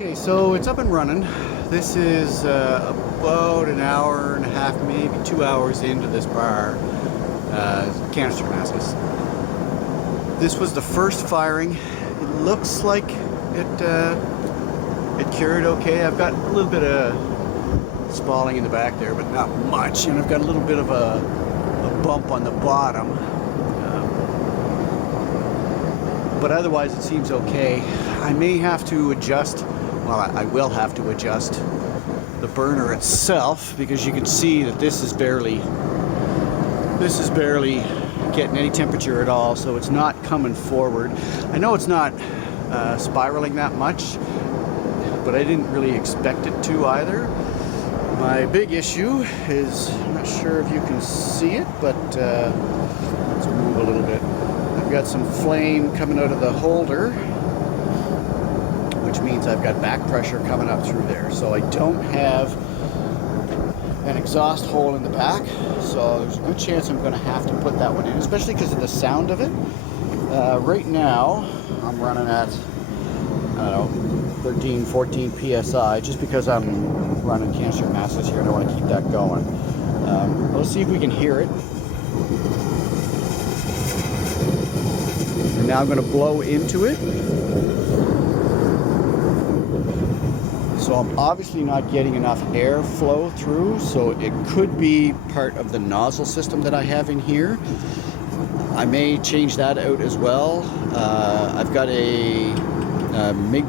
Okay, so it's up and running. This is about an hour and a half, maybe 2 hours into this bar, canister Damascus. This was the first firing. It looks like it cured okay. I've got a little bit of spalling in the back there, but not much, and I've got a little bit of a bump on the bottom. But otherwise it seems okay. I may have to adjust, well, I will have to adjust the burner itself, because you can see that this is barely getting any temperature at all, so it's not coming forward. I know it's not spiraling that much, but I didn't really expect it to either. My big issue is, I'm not sure if you can see it, but let's move a little bit. I've got some flame coming out of the holder, which means I've got back pressure coming up through there. So I don't have an exhaust hole in the back, so there's a good chance I'm going to have to put that one in, especially because of the sound of it. Right now, I'm running at, I don't know, 13, 14 PSI, just because I'm running canister Damascus here and I want to keep that going. Let's see if we can hear it. And now I'm going to blow into it. So I'm obviously not getting enough air flow through, so it could be part of the nozzle system that I have in here. I may change that out as well. I've got a MIG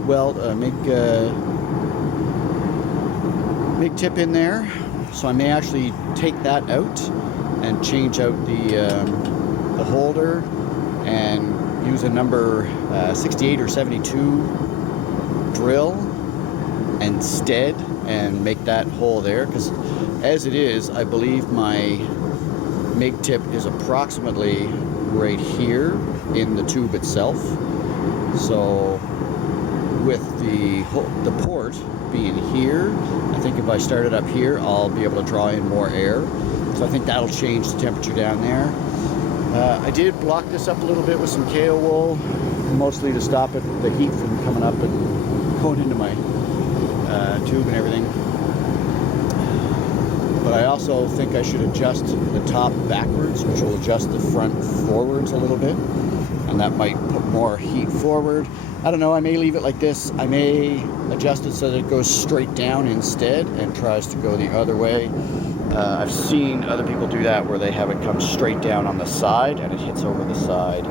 tip in there, so I may actually take that out and change out the holder and use a number 68 or 72 drill instead and make that hole there, because as it is, I believe my MIG tip is approximately right here in the tube itself. So with the port being here, I think if I start it up here, I'll be able to draw in more air. So I think that'll change the temperature down there. I did block this up a little bit with some KO wool, mostly to stop the heat from coming up and going into my tube and everything. But I also think I should adjust the top backwards, which will adjust the front forwards a little bit, and that might put more heat forward. I don't know, I may leave it like this. I may adjust it so that it goes straight down instead and tries to go the other way. I've seen other people do that, where they have it come straight down on the side and it hits over the side.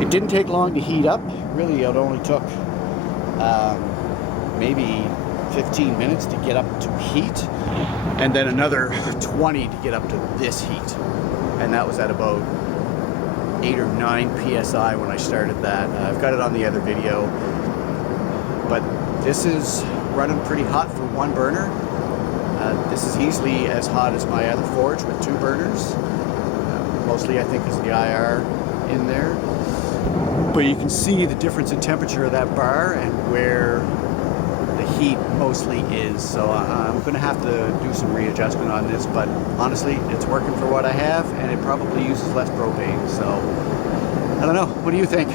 It didn't take long to heat up. Really, it only took maybe 15 minutes to get up to heat, and then another 20 to get up to this heat. And that was at about 8 or 9 PSI when I started that. I've got it on the other video, but this is running pretty hot for one burner. This is easily as hot as my other forge with 2 burners. Mostly I think is the IR in there. But you can see the difference in temperature of that bar and where the heat mostly is. So I'm going to have to do some readjustment on this, but honestly, it's working for what I have, and it probably uses less propane. So I don't know. What do you think?